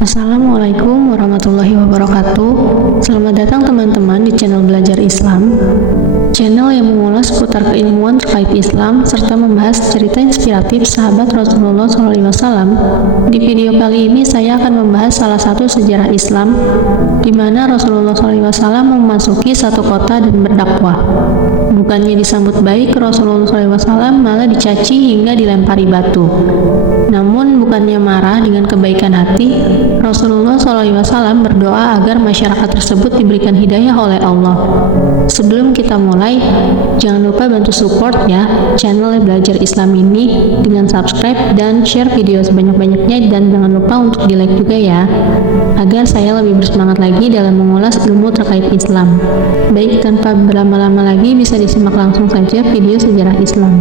Assalamualaikum warahmatullahi wabarakatuh. Selamat datang teman-teman di channel Belajar Islam, channel yang mengulas seputar keilmuan terkait Islam serta membahas cerita inspiratif sahabat Rasulullah SAW. Di video kali ini saya akan membahas salah satu sejarah Islam di mana Rasulullah SAW memasuki satu kota dan berdakwah. Bukannya disambut baik, Rasulullah SAW malah dicaci hingga dilempari batu. Namun bukannya marah, dengan kebaikan hati Rasulullah SAW berdoa agar masyarakat tersebut diberikan hidayah oleh Allah. Sebelum kita mulai, jangan lupa bantu support ya channel Belajar Islam ini dengan subscribe dan share video sebanyak-banyaknya, dan jangan lupa untuk di like juga ya, agar saya lebih bersemangat lagi dalam mengulas ilmu terkait Islam. Baik, tanpa berlama-lama lagi, bisa disimak langsung saja video sejarah Islam.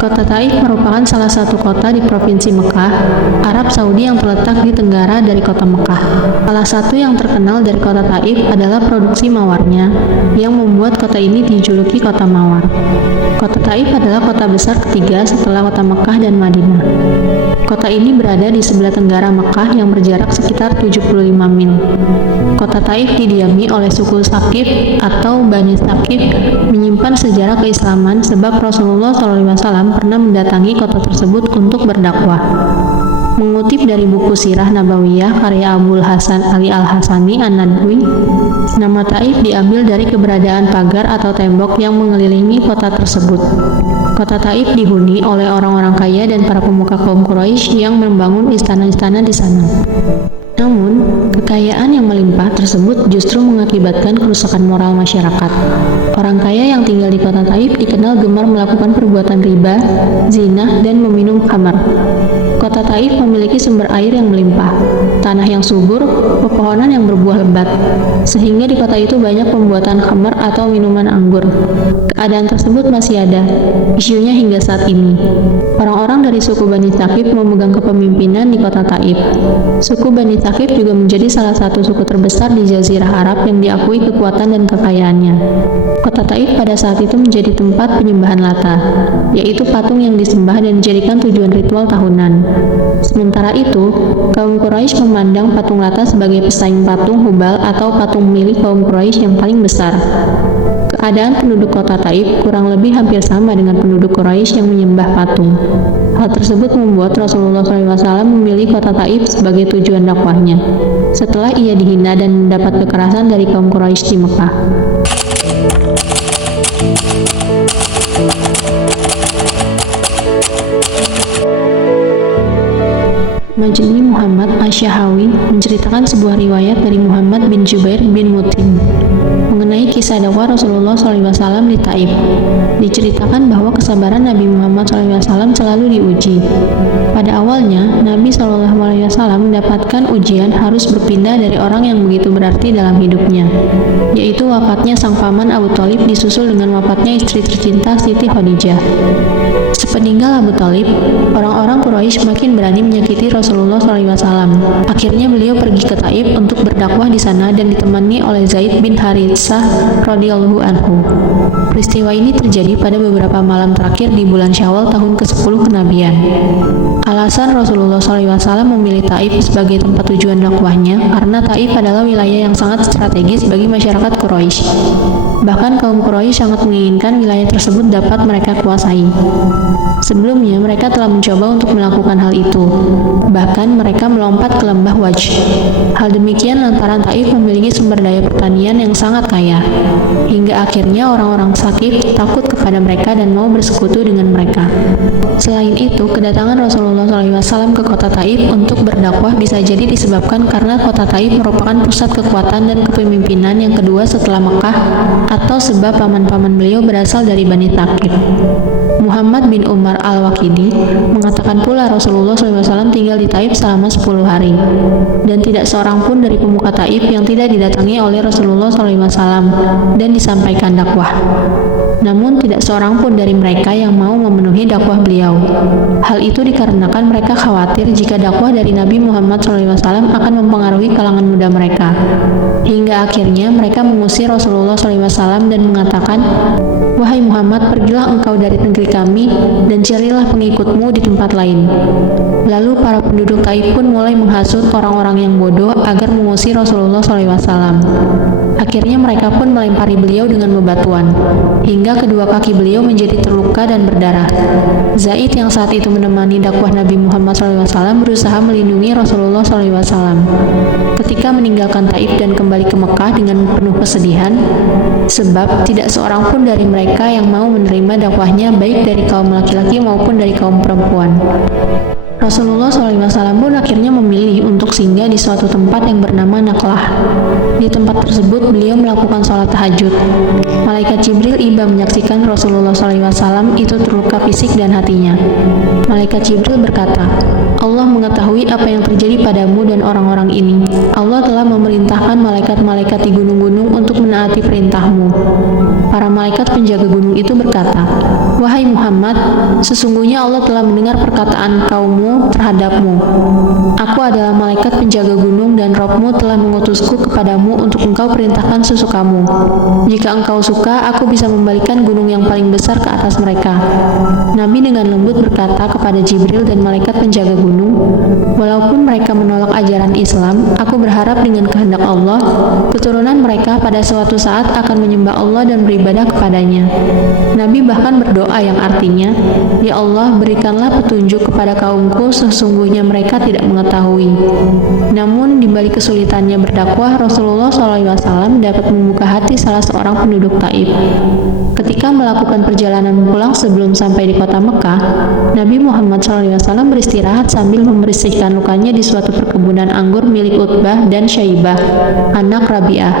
Kota Taif merupakan salah satu kota di Provinsi Mekah, Arab Saudi yang terletak di tenggara dari kota Mekah. Salah satu yang terkenal dari kota Taif adalah produksi mawarnya, yang membuat kota ini dijuluki Kota Mawar. Kota Taif adalah kota besar ketiga setelah kota Mekah dan Madinah. Kota ini berada di sebelah tenggara Mekah yang berjarak sekitar 75 mil. Kota Taif didiami oleh suku Saqif atau Bani Saqif, menyimpan sejarah keislaman sebab Rasulullah SAW pernah mendatangi kota tersebut untuk berdakwah. Mengutip dari buku Sirah Nabawiyah karya Abul Hasan Ali Al-Hasani An-Nadwi, nama Taif diambil dari keberadaan pagar atau tembok yang mengelilingi kota tersebut. Kota Taif dihuni oleh orang-orang kaya dan para pemuka kaum Quraisy yang membangun istana-istana di sana. Namun, kekayaan yang melimpah tersebut justru mengakibatkan kerusakan moral masyarakat. Orang kaya yang tinggal di kota Taif dikenal gemar melakukan perbuatan riba, zina, dan meminum khamar. Kota Taif memiliki sumber air yang melimpah, tanah yang subur, pepohonan yang berbuah lebat, sehingga di kota itu banyak pembuatan khamar atau minuman anggur. Keadaan tersebut masih ada, isunya hingga saat ini. Orang-orang dari suku Bani Saqif memegang kepemimpinan di kota Taif. Suku Bani Saqif juga menjadi salah satu suku terbesar di Jazirah Arab yang diakui kekuatan dan kekayaannya. Kota Taif pada saat itu menjadi tempat penyembahan Lata, yaitu patung yang disembah dan dijadikan tujuan ritual tahunan. Sementara itu, kaum Quraisy memandang patung Lata sebagai pesaing patung Hubal atau patung milik kaum Quraisy yang paling besar. Keadaan penduduk kota Taif kurang lebih hampir sama dengan penduduk Quraisy yang menyembah patung. Hal tersebut membuat Rasulullah SAW memilih kota Taif sebagai tujuan dakwahnya, setelah ia dihina dan mendapat kekerasan dari kaum Quraisy di Mekah. Majni Muhammad Asy-Syahawi menceritakan sebuah riwayat dari Muhammad bin Jubair bin Mut'im mengenai kisah dakwah Rasulullah SAW di Taif. Diceritakan bahwa kesabaran Nabi Muhammad SAW selalu diuji. Pada awalnya, Nabi SAW mendapatkan ujian harus berpindah dari orang yang begitu berarti dalam hidupnya, yaitu wafatnya sang paman Abu Thalib disusul dengan wafatnya istri tercinta Siti Khadijah. Sepeninggal Abu Thalib, orang-orang Quraisy makin berani menyakiti Rasulullah SAW. Akhirnya beliau pergi ke Taif untuk berdakwah di sana dan ditemani oleh Zaid bin Haritsah radhiyallahu anhu. Peristiwa ini terjadi pada beberapa malam terakhir di bulan Syawal tahun ke-10 kenabian. Alasan Rasulullah SAW memilih Taif sebagai tempat tujuan dakwahnya karena Taif adalah wilayah yang sangat strategis bagi masyarakat Quraisy. Bahkan kaum Quraisy sangat menginginkan wilayah tersebut dapat mereka kuasai. Sebelumnya, mereka telah mencoba untuk melakukan hal itu. Bahkan, mereka melompat ke lembah Wajh. Hal demikian lantaran Taif memiliki sumber daya pertanian yang sangat kaya. Hingga akhirnya orang-orang Saqif takut kepada mereka dan mau bersekutu dengan mereka. Selain itu, kedatangan Rasulullah SAW ke kota Taif untuk berdakwah bisa jadi disebabkan karena kota Taif merupakan pusat kekuatan dan kepemimpinan yang kedua setelah Mekah, atau sebab paman-paman beliau berasal dari Bani Saqif. Muhammad bin Umar Al-Waqidi mengatakan pula Rasulullah SAW tinggal di Taif selama 10 hari, dan tidak seorang pun dari pemuka Taif yang tidak didatangi oleh Rasulullah SAW dan disampaikan dakwah. Namun tidak seorang pun dari mereka yang mau memenuhi dakwah beliau. Hal itu dikarenakan mereka khawatir jika dakwah dari Nabi Muhammad SAW akan mempengaruhi kalangan muda mereka. Hingga hingga akhirnya mereka mengusir Rasulullah SAW dan mengatakan, "Wahai Muhammad, pergilah engkau dari negeri kami dan carilah pengikutmu di tempat lain." Lalu para penduduk Taif pun mulai menghasut orang-orang yang bodoh agar mengusir Rasulullah SAW. Akhirnya mereka pun melempari beliau dengan bebatuan, hingga kedua kaki beliau menjadi terluka dan berdarah. Zaid yang saat itu menemani dakwah Nabi Muhammad SAW berusaha melindungi Rasulullah SAW. Ketika meninggalkan Taif dan kembali ke Mekah dengan penuh kesedihan, sebab tidak seorang pun dari mereka yang mau menerima dakwahnya baik dari kaum laki-laki maupun dari kaum perempuan. Rasulullah SAW pun akhirnya memilih untuk singgah di suatu tempat yang bernama Naklah. Di tempat tersebut beliau melakukan sholat tahajud. Malaikat Jibril iba menyaksikan Rasulullah SAW itu terluka fisik dan hatinya. Malaikat Jibril berkata, "Allah mengetahui apa yang terjadi padamu dan orang-orang ini. Allah telah memerintahkan malaikat-malaikat di gunung-gunung untuk menaati perintahmu." Para malaikat penjaga gunung itu berkata, "Wahai Muhammad, sesungguhnya Allah telah mendengar perkataan kaummu terhadapmu. Aku adalah malaikat penjaga gunung dan Rabbmu telah mengutusku kepadamu untuk engkau perintahkan sesukamu. Jika engkau suka, aku bisa membalikan gunung yang paling besar ke atas mereka." Nabi dengan lembut berkata kepada Jibril dan malaikat penjaga gunung, "Walaupun mereka menolak ajaran Islam, aku berharap dengan kehendak Allah, keturunan mereka pada suatu saat akan menyembah Allah dan beribadah kepadanya." Nabi bahkan berdoa yang artinya, "Ya Allah, berikanlah petunjuk kepada kaumku, sesungguhnya mereka tidak mengetahui." Namun, di balik kesulitannya berdakwah, Rasulullah SAW dapat membuka hati salah seorang penduduk Taif. Ketika melakukan perjalanan pulang sebelum sampai di kota Mekah, Nabi Muhammad SAW beristirahat sambil membersihkan lukanya di suatu perkebunan anggur milik Utbah dan Syaibah, anak Rabi'ah.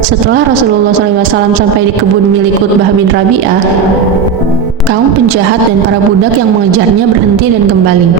Setelah Rasulullah SAW sampai di kebun milik Utbah bin Rabi'ah, kaum penjahat dan para budak yang mengejarnya berhenti dan kembali.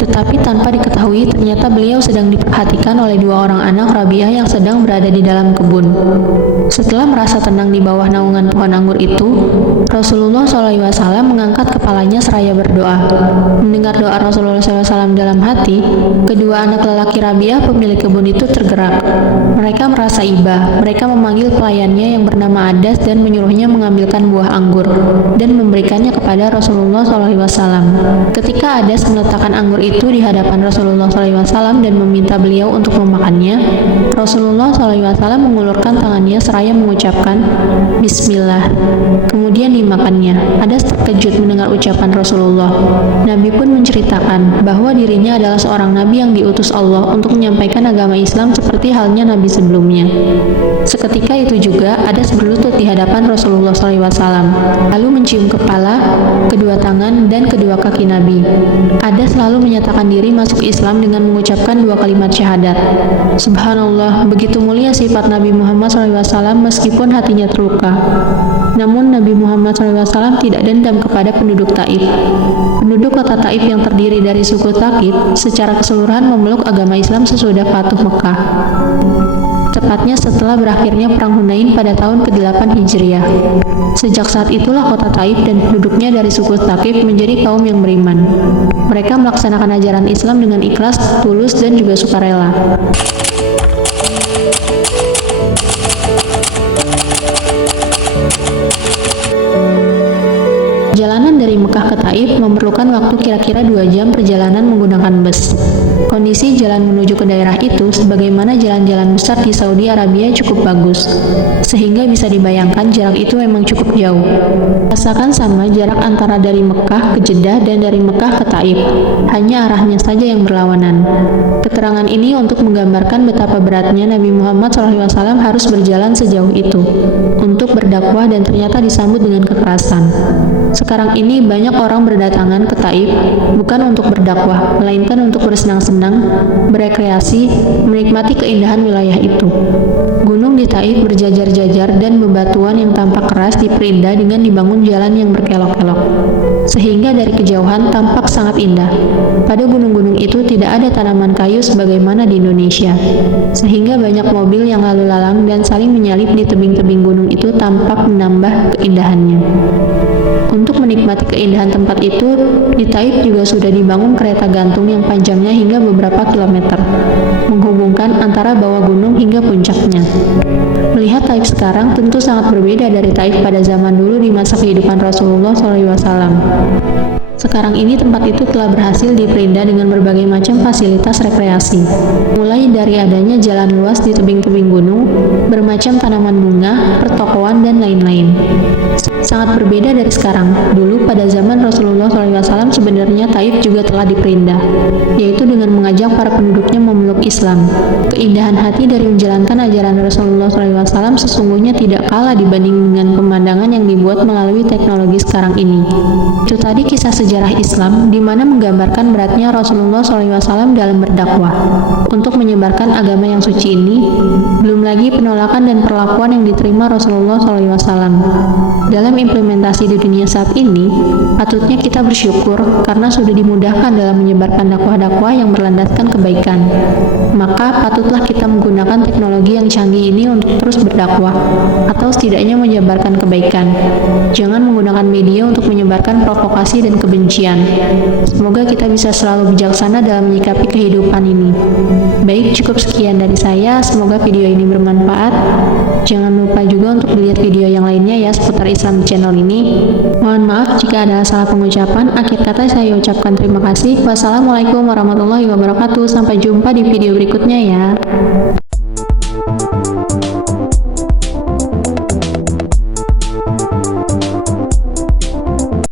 Tetapi tanpa diketahui, ternyata beliau sedang diperhatikan oleh dua orang anak Rabi'ah yang sedang berada di dalam kebun. Setelah merasa tenang di bawah naungan pohon anggur itu, Rasulullah SAW mengangkat kepalanya seraya berdoa. Mendengar doa Rasulullah SAW dalam hati, kedua anak lelaki Rabi'ah pemilik kebun itu tergerak. Mereka merasa iba. Mereka memanggil pelayannya yang bernama Adas dan menyuruhnya mengambilkan buah anggur dan memberikannya kepada Rasulullah SAW. Ketika Adas meletakkan anggur itu di hadapan Rasulullah SAW dan meminta beliau untuk memakannya, Rasulullah SAW mengulurkan tangannya seraya mengucapkan Bismillah. Kemudian dimakannya. Adas terkejut mendengar ucapan Rasulullah. Nabi pun menceritakan bahwa dirinya adalah seorang nabi yang diutus Allah untuk menyampaikan agama Islam seperti halnya nabi sebelumnya. Seketika itu juga Adas berlutut di hadapan Rasulullah SAW, lalu mencium kepala, kedua tangan, dan kedua kaki Nabi. Adas lalu menyatakan diri masuk Islam dengan mengucapkan dua kalimat syahadat. Subhanallah, begitu mulia sifat Nabi Muhammad SAW meskipun hatinya terluka. Namun Nabi Muhammad SAW tidak dendam kepada penduduk Taif. Penduduk kota Taif yang terdiri dari suku Thaqif secara keseluruhan memeluk agama Islam sesudah Fatuh Mekah, tepatnya setelah berakhirnya Perang Hunain pada tahun ke-8 Hijriah. Sejak saat itulah kota Taif dan penduduknya dari suku Thaqif menjadi kaum yang beriman. Mereka melaksanakan ajaran Islam dengan ikhlas, tulus, dan juga sukarela. Jalanan dari Mekah ke Taif memerlukan waktu kira-kira 2 jam perjalanan menggunakan bus. Kondisi jalan menuju ke daerah itu, sebagaimana jalan-jalan besar di Saudi Arabia, cukup bagus, sehingga bisa dibayangkan jarak itu memang cukup jauh. Rasakan sama jarak antara dari Mekah ke Jeddah dan dari Mekah ke Taif, hanya arahnya saja yang berlawanan. Keterangan ini untuk menggambarkan betapa beratnya Nabi Muhammad SAW harus berjalan sejauh itu untuk berdakwah dan ternyata disambut dengan kekerasan. Sekarang ini banyak orang berdatangan ke Taif bukan untuk berdakwah, melainkan untuk bersenang-senang, berekreasi, menikmati keindahan wilayah itu. Gunung di Taif berjajar-jajar dan bebatuan yang tampak keras diperindah dengan dibangun jalan yang berkelok-kelok. sehingga dari kejauhan tampak sangat indah. Pada gunung-gunung itu tidak ada tanaman kayu sebagaimana di Indonesia, sehingga banyak mobil yang lalu lalang dan saling menyalip di tebing-tebing gunung itu tampak menambah keindahannya. Untuk menikmati keindahan tempat itu, di Taif juga sudah dibangun kereta gantung yang panjangnya hingga beberapa kilometer, menghubungkan antara bawah gunung hingga puncaknya. Melihat Taif sekarang tentu sangat berbeda dari Taif pada zaman dulu di masa kehidupan Rasulullah SAW. Sekarang ini tempat itu telah berhasil diperindah dengan berbagai macam fasilitas rekreasi. Mulai dari adanya jalan luas di tebing-tebing gunung, bermacam tanaman bunga, pertokoan, dan lain-lain. Sangat berbeda dari sekarang. Dulu pada zaman Rasulullah SAW sebenarnya Taif juga telah diperindah, yaitu dengan mengajak para penduduknya memeluk Islam. Keindahan hati dari menjalankan ajaran Rasulullah SAW sesungguhnya tidak kalah dibanding dengan pemandangan yang dibuat melalui teknologi sekarang ini. Itu tadi kisah sejarah Islam di mana menggambarkan beratnya Rasulullah SAW dalam berdakwah untuk menyebarkan agama yang suci ini, belum lagi penolakan dan perlakuan yang diterima Rasulullah SAW. Dalam implementasi di dunia saat ini, patutnya kita bersyukur karena sudah dimudahkan dalam menyebarkan dakwah-dakwah yang berlandaskan kebaikan. Maka patutlah kita menggunakan teknologi yang canggih ini untuk terus berdakwah, atau setidaknya menyebarkan kebaikan. Jangan menggunakan media untuk menyebarkan provokasi dan kebencian. Semoga kita bisa selalu bijaksana dalam menyikapi kehidupan ini. Baik, cukup sekian dari saya. Semoga video ini bermanfaat. Jangan lupa juga untuk dilihat video yang lainnya ya seputar Islam di channel ini. Mohon maaf jika ada salah pengucapan. Akhir kata saya ucapkan terima kasih. Wassalamualaikum warahmatullahi wabarakatuh. Sampai jumpa di video berikutnya ya.